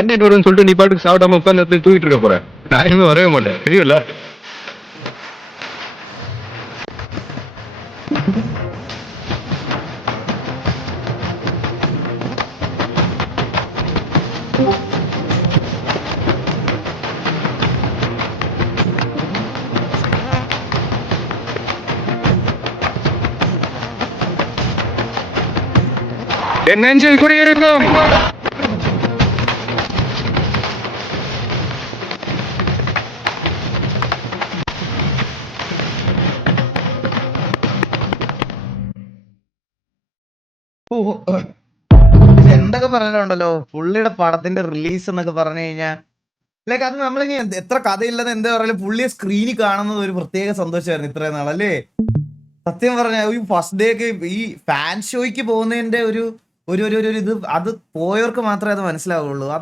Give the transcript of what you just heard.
Canteen வரும்னு சொல்லிட்டு நீ பாட்டுக்கு சாப்பிடாம உட்காந்து தூக்கிட்டு இருக்க போற. நான் இனிமே வரவே மாட்டேன், தெரியும்ல? என் நெஞ்சில் குடியிருக்கும் എന്തൊക്കെ പറഞ്ഞിട്ടുണ്ടല്ലോ പുള്ളിയുടെ പടത്തിന്റെ റിലീസ് എന്നൊക്കെ പറഞ്ഞു കഴിഞ്ഞാൽ ലൈക്ക് അത് നമ്മളിങ്ങനെ എത്ര കഥയില്ലെന്ന് എന്താ പറയാ പുള്ളിയെ സ്ക്രീനിൽ കാണുന്നത് ഒരു പ്രത്യേക സന്തോഷമായിരുന്നു ഇത്രയും നാളല്ലേ. സത്യം പറഞ്ഞ ഈ ഫസ്റ്റ് ഡേക്ക് ഈ ഫാൻ ഷോയ്ക്ക് പോകുന്നതിന്റെ ഒരു ഒരു ഇത് അത് പോയവർക്ക് മാത്രമേ അത് മനസ്സിലാവുള്ളൂ.